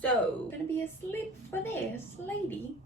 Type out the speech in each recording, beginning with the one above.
So, gonna be asleep for this lady.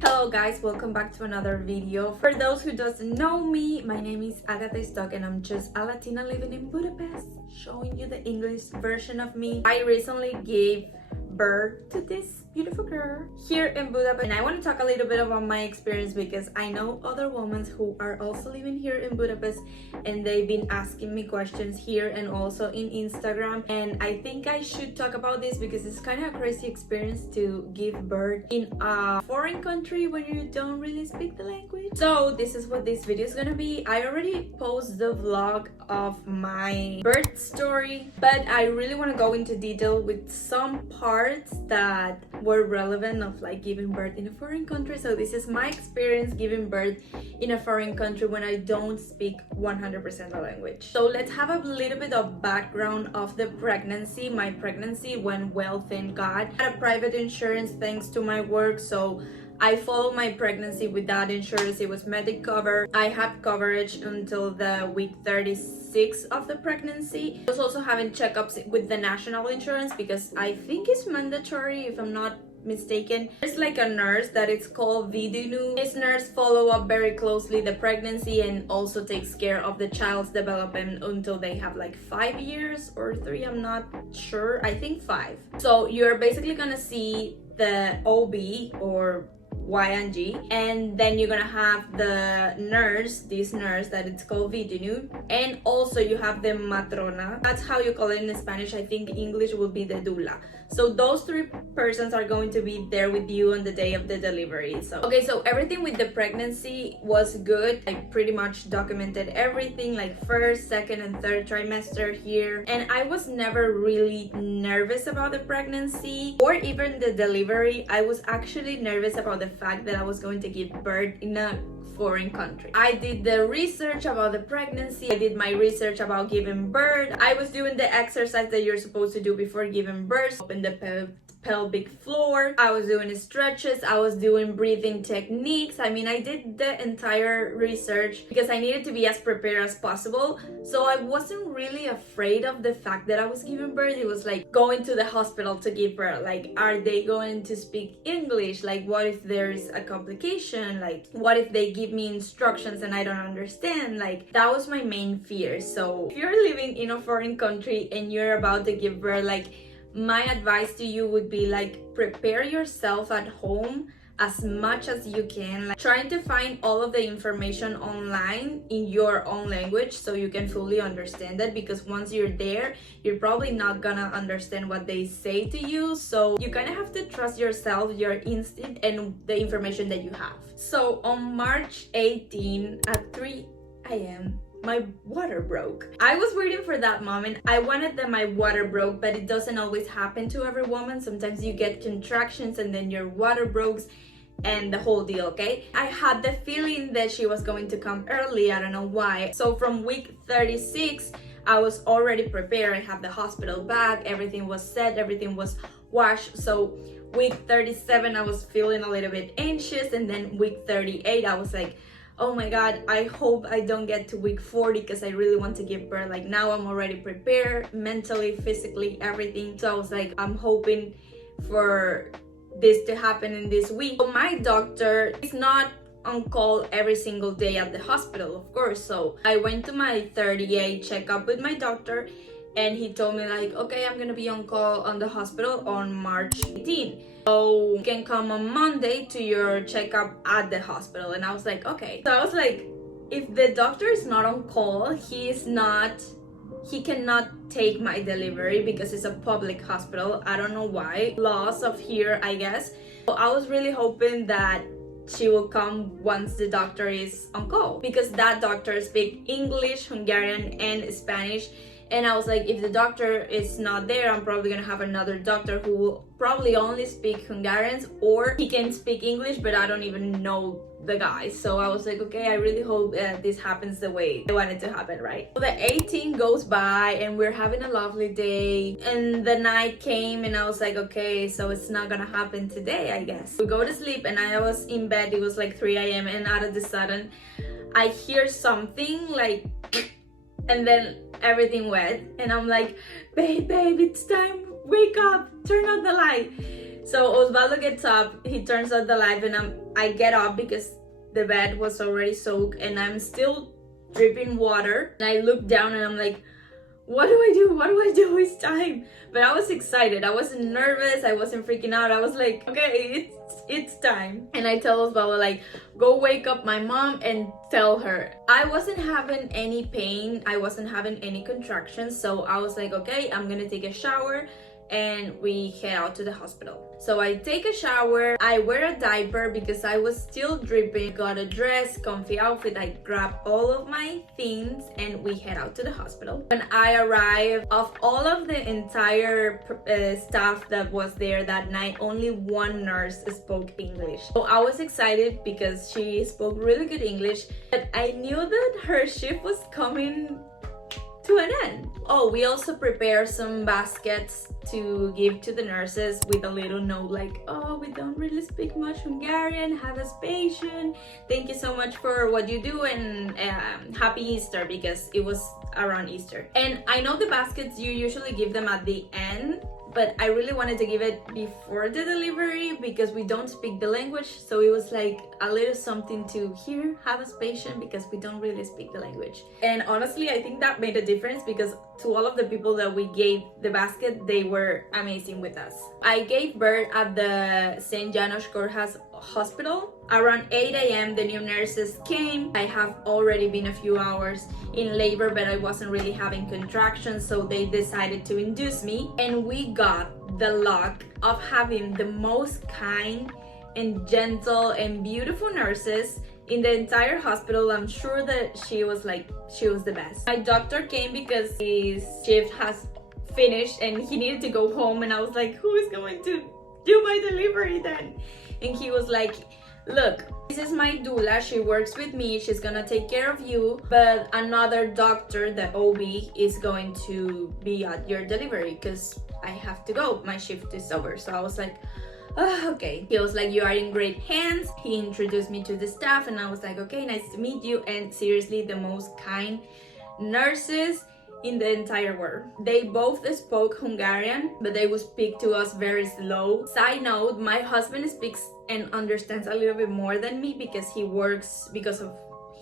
Hello guys, welcome back to another video. For those who doesn't know me, my name is Agatha Stock and I'm just a Latina living in Budapest, showing you the English version of me. I recently gave birth to this beautiful girl here in Budapest, and I want to talk a little bit about my experience because I know other women who are also living here in Budapest and they've been asking me questions here and also in Instagram, and I think I should talk about this because it's kind of a crazy experience to give birth in a foreign country when you don't really speak the language. So this is what this video is gonna be. I already posted the vlog of my birth story, but I really want to go into detail with some parts that were relevant of like giving birth in a foreign country. So this is my experience giving birth in a foreign country when I don't speak 100% the language. So let's have a little bit of background of the pregnancy. My pregnancy went well, thank God. I had a private insurance thanks to my work, so I followed my pregnancy with that insurance. It was medic cover. I had coverage until the week 36 of the pregnancy. I was also having checkups with the national insurance because I think it's mandatory if I'm not mistaken. There's like a nurse that it's called Vidinu. This nurse follow up very closely the pregnancy and also takes care of the child's development until they have like 5 years or 3, I'm not sure. I think 5. So you're basically gonna see the OB or Y&G, and then you're gonna have the nurse, this nurse that it's called Vidinu, and also you have the matrona. That's how you call it in Spanish. I think English would be the doula. So those 3 persons are going to be there with you on the day of the delivery. So everything with the pregnancy was good. I pretty much documented everything, like 1st, 2nd, and 3rd trimester here, and I was never really nervous about the pregnancy or even the delivery. I was actually nervous about the fact that I was going to give birth in a foreign country. I did the research about the pregnancy. I did my research about giving birth. I was doing the exercise that you're supposed to do before giving birth. Open the pelvic floor. I was doing stretches. I was doing breathing techniques. I mean, I did the entire research because I needed to be as prepared as possible. So I wasn't really afraid of the fact that I was giving birth. It was like going to the hospital to give birth. Like, are they going to speak English? Like, what if there is a complication? Like, what if they give me instructions and I don't understand? Like, that was my main fear. So if you're living in a foreign country and you're about to give birth, like, my advice to you would be like, prepare yourself at home as much as you can, like trying to find all of the information online in your own language so you can fully understand it, because once you're there you're probably not gonna understand what they say to you. So you kind of have to trust yourself, your instinct, and the information that you have. So on March 18 at 3 a.m. my water broke. I was waiting for that moment. I wanted that my water broke, but it doesn't always happen to every woman. Sometimes you get contractions and then your water breaks and the whole deal, okay? I had the feeling that she was going to come early. I don't know why. So from week 36, I was already prepared. I had the hospital bag. Everything was set. Everything was washed. So week 37, I was feeling a little bit anxious. And then week 38, I was like, oh my God, I hope I don't get to week 40 because I really want to give birth. Like, now I'm already prepared mentally, physically, everything. So I was like, I'm hoping for this to happen in this week. So my doctor is not on call every single day at the hospital, of course. So I went to my 38 checkup with my doctor and he told me like, okay, I'm gonna be on call on the hospital on March 18. So you can come on Monday to your checkup at the hospital. And I was like, okay. So I was like, if the doctor is not on call, he cannot take my delivery because it's a public hospital. I don't know why. Laws of here, I guess. So I was really hoping that she will come once the doctor is on call, because that doctor speaks English, Hungarian, and Spanish. And I was like, if the doctor is not there, I'm probably gonna have another doctor who will probably only speak Hungarian, or he can speak English, but I don't even know the guy. So I was like, okay, I really hope this happens the way I want it to happen, right? So the 18 goes by and we're having a lovely day, and the night came and I was like, okay, so it's not gonna happen today, I guess. We go to sleep and I was in bed. It was like 3 a.m. and out of the sudden I hear something like, and then everything wet, and I'm like, babe, it's time, wake up, turn on the light. So Osvaldo gets up, he turns on the light, and I get up because the bed was already soaked and I'm still dripping water. And I look down and I'm like, what do I do? What do I do? It's time. But I was excited. I wasn't nervous. I wasn't freaking out. I was like, okay, it's time. And I tell Osvaldo, like, go wake up my mom and tell her. I wasn't having any pain. I wasn't having any contractions. So I was like, okay, I'm gonna take a shower and we head out to the hospital. So I take a shower, I wear a diaper because I was still dripping, got a dress, comfy outfit, I grab all of my things and we head out to the hospital. When I arrive, of all of the entire staff that was there that night, only one nurse spoke English. So I was excited because she spoke really good English, but I knew that her shift was coming to an end. Oh, we also prepare some baskets to give to the nurses with a little note like, oh, we don't really speak much Hungarian, have us patient, thank you so much for what you do, and happy Easter, because it was around Easter. And I know the baskets you usually give them at the end, but I really wanted to give it before the delivery because we don't speak the language, so it was like a little something to hear, have us patient, because we don't really speak the language. And honestly, I think that made a difference because to all of the people that we gave the basket, they were amazing with us. I gave birth at the St. Janos Courthouse Hospital. Around 8 a.m. the new nurses came. I have already been a few hours in labor, but I wasn't really having contractions, so they decided to induce me, and we got the luck of having the most kind and gentle and beautiful nurses in the entire hospital. I'm sure that she was the best. My doctor came because his shift has finished and he needed to go home, and I was like, who is going to do my delivery then? And he was like, look, this is my doula, she works with me, she's gonna take care of you, but another doctor, the OB, is going to be at your delivery because I have to go, my shift is over. So I was like, oh, okay. He was like, you are in great hands. He introduced me to the staff and I was like, okay, nice to meet you. And seriously, the most kind nurses in the entire world. They both spoke Hungarian, but they would speak to us very slow. Side note, my husband speaks and understands a little bit more than me because he works because of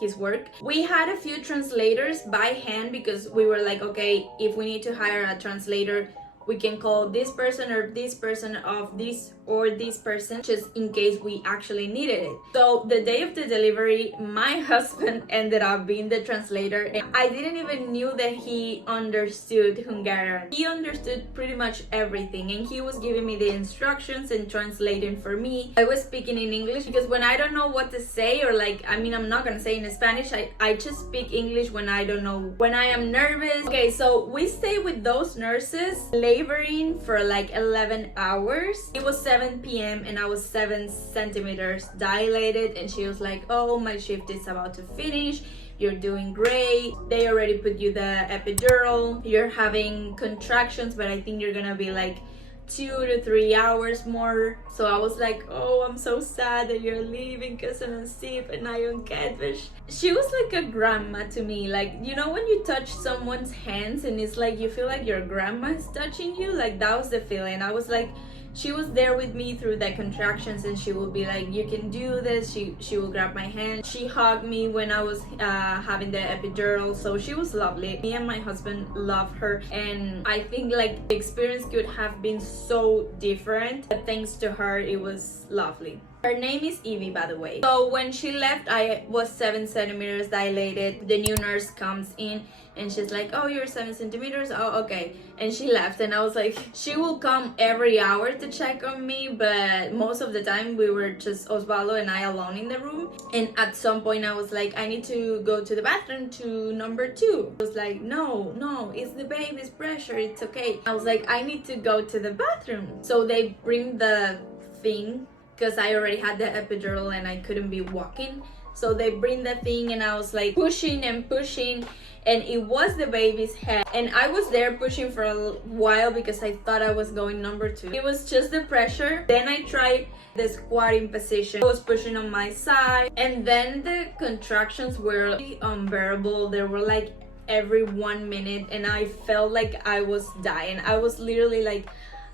his work. We had a few translators by hand because we were like, okay, if we need to hire a translator, we can call this person or this person of this or this person just in case we actually needed it. So the day of the delivery, my husband ended up being the translator, and I didn't even knew that he understood Hungarian. He understood pretty much everything, and he was giving me the instructions and translating for me. I was speaking in English because when I don't know what to say, or I'm not gonna say in Spanish, I just speak English when I don't know, when I am nervous. Okay, so we stayed with those nurses laboring for like 11 hours. It was 7 p.m. and I was 7 centimeters dilated, and she was like, oh, my shift is about to finish, you're doing great, they already put you the epidural, you're having contractions, but I think you're gonna be like 2 to 3 hours more. So I was like, oh, I'm so sad that you're leaving because I'm sick and I don't get this. She was like a grandma to me. Like, you know when you touch someone's hands and it's like you feel like your grandma is touching you? Like, that was the feeling. I was like, she was there with me through the contractions, and she will be like, you can do this. She will grab my hand. She hugged me when I was having the epidural, so she was lovely. Me and my husband loved her, and I think like the experience could have been so different, but thanks to her it was lovely. Her name is Evie, by the way. So when she left, I was 7 centimeters dilated. The new nurse comes in and she's like, oh, you're 7 centimeters? Oh, okay. And she left, and I was like, she will come every hour to check on me, but most of the time we were just Osvaldo and I alone in the room. And at some point I was like, I need to go to the bathroom to number 2. I was like, no, it's the baby's pressure, it's okay. I was like, I need to go to the bathroom. So they bring the thing, because I already had the epidural and I couldn't be walking. So they bring the thing, and I was like pushing and pushing, and it was the baby's head. And I was there pushing for a while because I thought I was going number 2. It was just the pressure. Then I tried the squatting position. I was pushing on my side, and then the contractions were really unbearable. They were like every 1 minute, and I felt like I was dying. I was literally like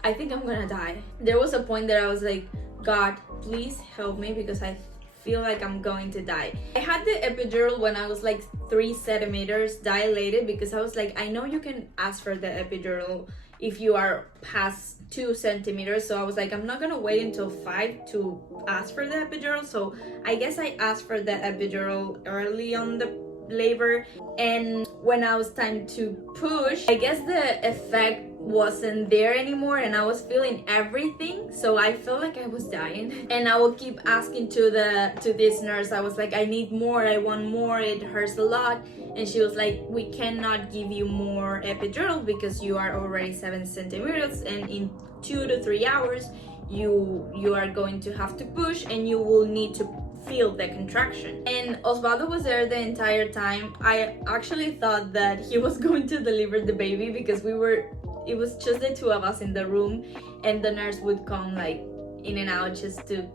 I think I'm gonna die. There was a point that I was like, God, please help me because I feel like I'm going to die. I had the epidural when I was like 3 centimeters dilated because I was like, I know you can ask for the epidural if you are past 2 centimeters. So I was like, I'm not gonna wait until 5 to ask for the epidural. So I guess I asked for the epidural early on the labor, and when I was time to push, I guess the effect wasn't there anymore and I was feeling everything, so I felt like I was dying. And I will keep asking to this nurse, I was like, I need more, I want more, it hurts a lot. And she was like, we cannot give you more epidural because you are already 7 centimeters and in 2 to 3 hours you are going to have to push and you will need to feel the contraction. And Osvaldo was there the entire time. I actually thought that he was going to deliver the baby because it was just the 2 of us in the room, and the nurse would come like in and out just to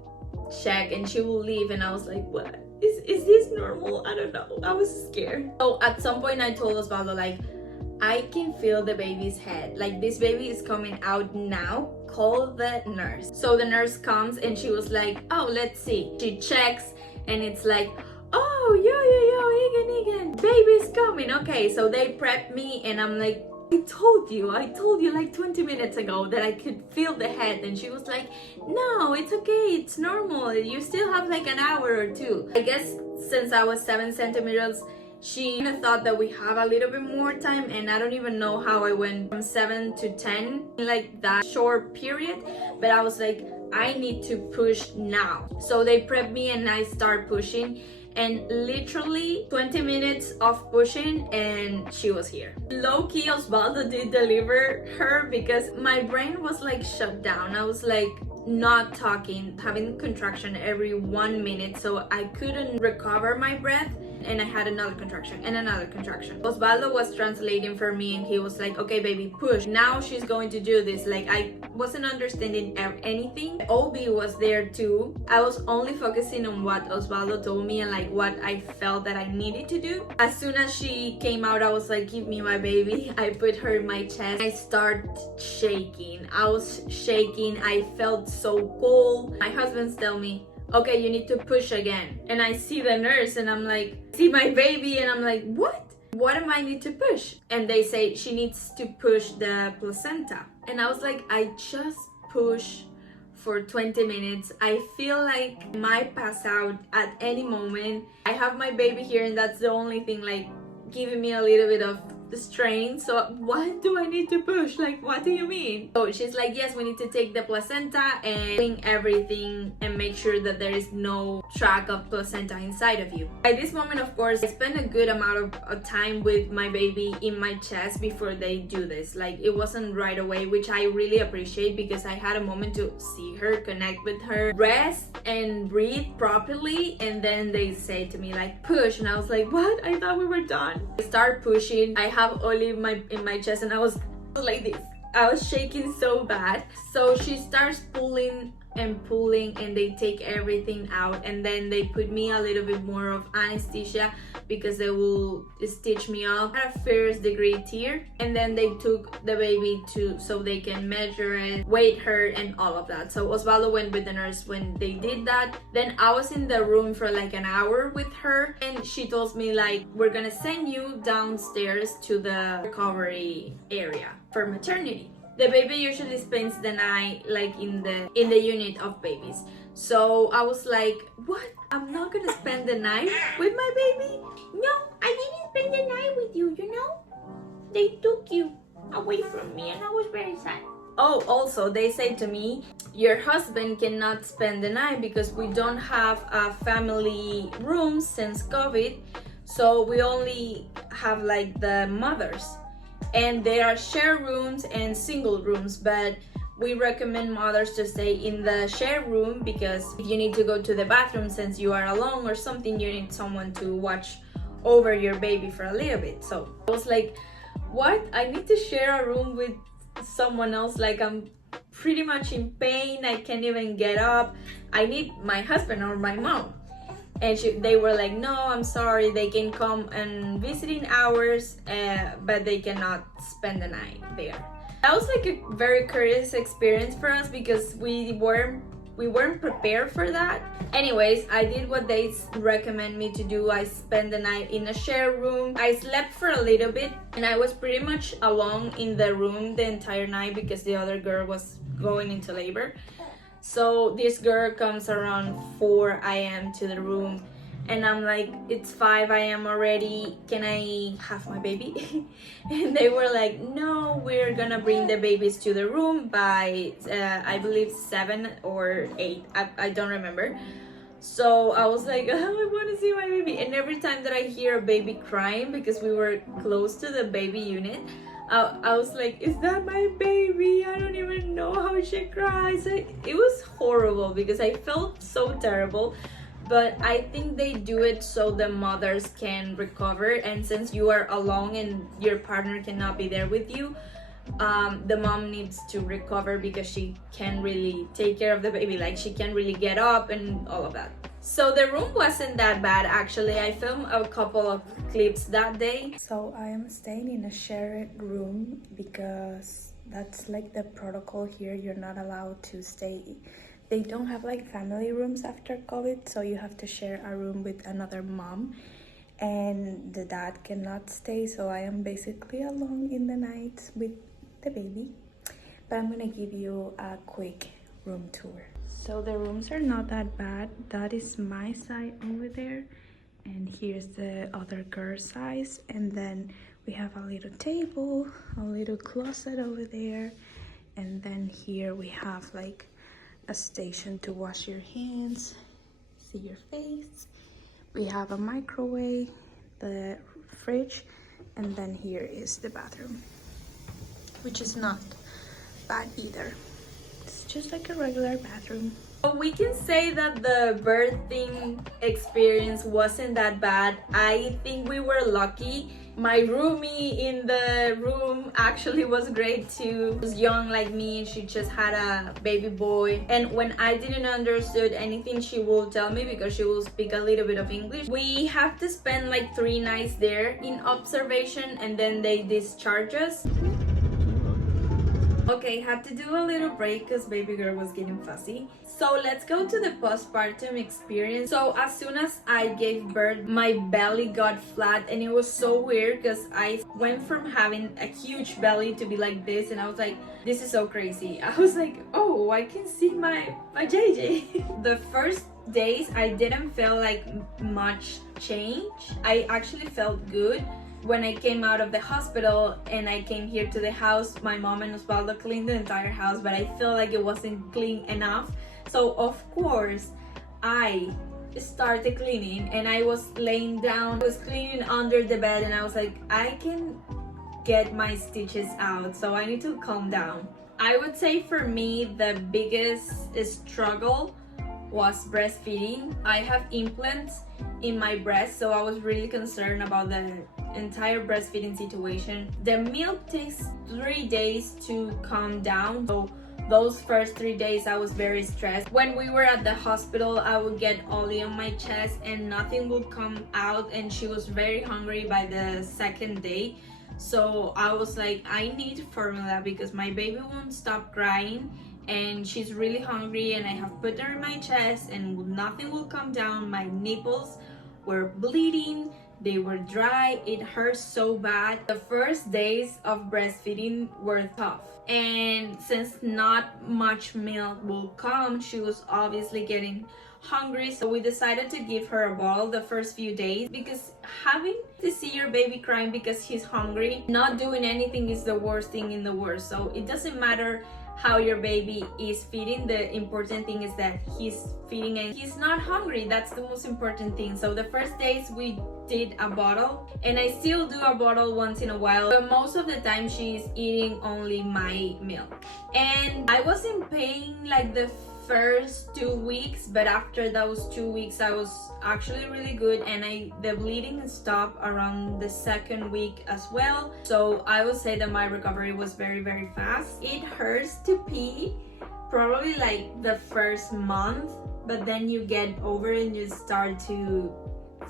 check, and she will leave, and I was like, what? Is this normal? I don't know. I was scared. So at some point I told Osvaldo, like, I can feel the baby's head. Like, this baby is coming out now. Call the nurse. So the nurse comes and she was like, oh, let's see. She checks and it's like, oh, yo, Egan, baby's coming. Okay, so they prep me and I'm like, I told you like 20 minutes ago that I could feel the head. And she was like, no, it's okay, it's normal. You still have like an hour or 2. I guess since I was 7 centimeters, she thought that we have a little bit more time, and I don't even know how I went from 7 to 10 in like that short period, but I was like, I need to push now. So they prepped me and I start pushing, and literally 20 minutes of pushing and she was here. Low-key, Osvaldo did deliver her because my brain was like shut down. I was like not talking, having contraction every 1 minute, so I couldn't recover my breath, and I had another contraction and another contraction. Osvaldo was translating for me and he was like, okay baby, push, now she's going to do this. Like, I wasn't understanding anything. OB was there too. I was only focusing on what Osvaldo told me and like what I felt that I needed to do. As soon as she came out, I was like, give me my baby. I put her in my chest. I started shaking. I was shaking. I felt so cold. My husband's tell me, okay, you need to push again. And I see the nurse and I'm like, see my baby, and I'm like, what am I need to push? And they say she needs to push the placenta. And I was like, I just push for 20 minutes. I feel like I might pass out at any moment. I have my baby here and that's the only thing like giving me a little bit of the strain. So what do I need to push? Like, what do you mean? So she's like, yes, we need to take the placenta and clean everything and make sure that there is no track of placenta inside of you. By this moment, of course, I spent a good amount of time with my baby in my chest before they do this. Like, it wasn't right away, which I really appreciate because I had a moment to see her, connect with her, rest and breathe properly. And then they say to me like, push, and I was like, what? I thought we were done. I start pushing. I have Oli in my chest and I was like this. I was shaking so bad. So she starts pulling and pulling and they take everything out, and then they put me a little bit more of anesthesia because they will stitch me up at a first degree tear, and then they took the baby so they can measure and weight her and all of that. So Osvaldo went with the nurse when they did that. Then I was in the room for like an hour with her, and she told me like, we're gonna send you downstairs to the recovery area for maternity. The baby usually spends the night like in the unit of babies. So I was like, what? I'm not gonna spend the night with my baby? No, I didn't spend the night with you, you know? They took you away from me and I was very sad. Oh, also, they say to me, your husband cannot spend the night because we don't have a family room since COVID. So we only have like the mothers. And there are shared rooms and single rooms, but we recommend mothers to stay in the shared room because if you need to go to the bathroom since you are alone or something, you need someone to watch over your baby for a little bit. So I was like, what? I need to share a room with someone else? Like, I'm pretty much in pain. I can't even get up. I need my husband or my mom. And they were like, no, I'm sorry, they can come and visiting hours, but they cannot spend the night there. That was like a very curious experience for us because we weren't prepared for that. Anyways, I did what they recommend me to do. I spent the night in a shared room. I slept for a little bit and I was pretty much alone in the room the entire night because the other girl was going into labor. So this girl comes around 4 a.m. to the room and I'm like, it's 5 a.m. already, can I have my baby? And they were like, no, we're gonna bring the babies to the room by I believe 7 or 8, I don't remember. So I was like, oh, I want to see my baby. And every time that I hear a baby crying, because we were close to the baby unit, I was like, is that my baby? I don't even know how she cries. It was horrible because I felt so terrible. But I think they do it so the mothers can recover, and since you are alone and your partner cannot be there with you, the mom needs to recover because she can't really take care of the baby, like she can't really get up and all of that. So the room wasn't that bad actually. I filmed a couple of clips that day. So I am staying in a shared room because that's like the protocol here. You're not allowed to stay. They don't have like family rooms after COVID, so you have to share a room with another mom, and the dad cannot stay, so I am basically alone in the night with the baby. But I'm gonna give you a quick room tour. So the rooms are not that bad. That is my side over there, and here's the other girl's side, and then we have a little table, a little closet over there, and then here we have like a station to wash your hands, see your face. We have a microwave, the fridge, and then here is the bathroom, which is not bad either. It's just like a regular bathroom. So we can say that the birthing experience wasn't that bad. I think we were lucky. My roomie in the room actually was great too. She was young like me, she just had a baby boy. And when I didn't understood anything, she will tell me because she will speak a little bit of English. We have to spend like 3 nights there in observation and then they discharge us. Okay, had to do a little break because baby girl was getting fussy. So let's go to the postpartum experience. So as soon as I gave birth, my belly got flat and it was so weird because I went from having a huge belly to be like this, and I was like, this is so crazy. I was like, oh, I can see my JJ. The first days I didn't feel like much change. I actually felt good. When I came out of the hospital and I came here to the house, my mom and Osvaldo cleaned the entire house, but I feel like it wasn't clean enough. So of course, I started cleaning and I was laying down, I was cleaning under the bed, and I was like, I can get my stitches out, so I need to calm down. I would say for me, the biggest struggle was breastfeeding. I have implants in my breast, so I was really concerned about the entire breastfeeding situation. The milk takes 3 days to calm down, so those first 3 days I was very stressed. When we were at the hospital, I would get Ollie on my chest and nothing would come out, and she was very hungry by the second day. So I was like, I need formula because my baby won't stop crying and she's really hungry, and I have put her in my chest and nothing will come down. My nipples were bleeding, they were dry, it hurt so bad. The first days of breastfeeding were tough, and since not much milk will come, she was obviously getting hungry, so we decided to give her a bottle the first few days, because having to see your baby crying because he's hungry, not doing anything is the worst thing in the world. So it doesn't matter how your baby is feeding, the important thing is that he's feeding and he's not hungry. That's the most important thing. So the first days we did a bottle, and I still do a bottle once in a while, but most of the time she's eating only my milk. And I was in pain like the first 2 weeks, but after those 2 weeks I was actually really good, and the bleeding stopped around the second week as well. So I would say that my recovery was very, very fast. It hurts to pee probably like the first month, but then you get over it and you start to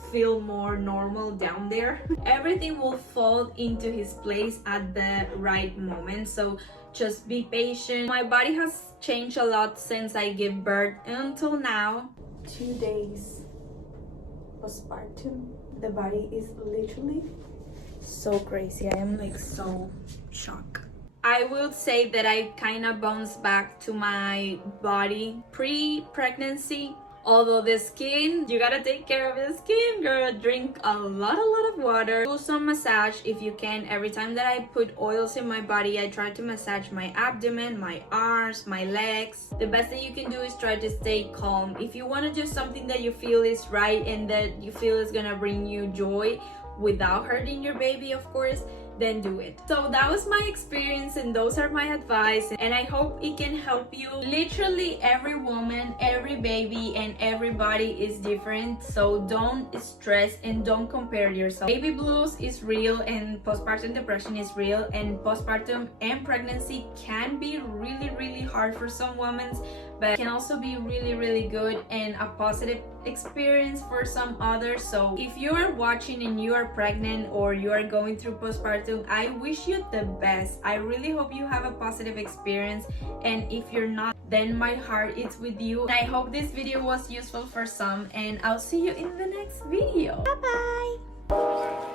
feel more normal down there. Everything will fall into his place at the right moment. So just be patient. My body has changed a lot since I gave birth until now. 2 days postpartum. The body is literally so crazy. I am like so shocked. I will say that I kind of bounced back to my body pre-pregnancy. Although the skin, you gotta take care of the skin, girl. Drink a lot of water. Do some massage if you can. Every time that I put oils in my body, I try to massage my abdomen, my arms, my legs. The best thing you can do is try to stay calm. If you want to do something that you feel is right and that you feel is gonna bring you joy without hurting your baby, of course, then do it. So that was my experience and those are my advice, and I hope it can help you. Literally every woman, every baby, and everybody is different, so don't stress and don't compare yourself. Baby blues is real and postpartum depression is real, and postpartum and pregnancy can be really hard for some women, but can also be really good and a positive experience for some others. So if you are watching and you are pregnant or you are going through postpartum, I wish you the best. I really hope you have a positive experience, and if you're not, then my heart is with you. And I hope this video was useful for some, and I'll see you in the next video. Bye bye.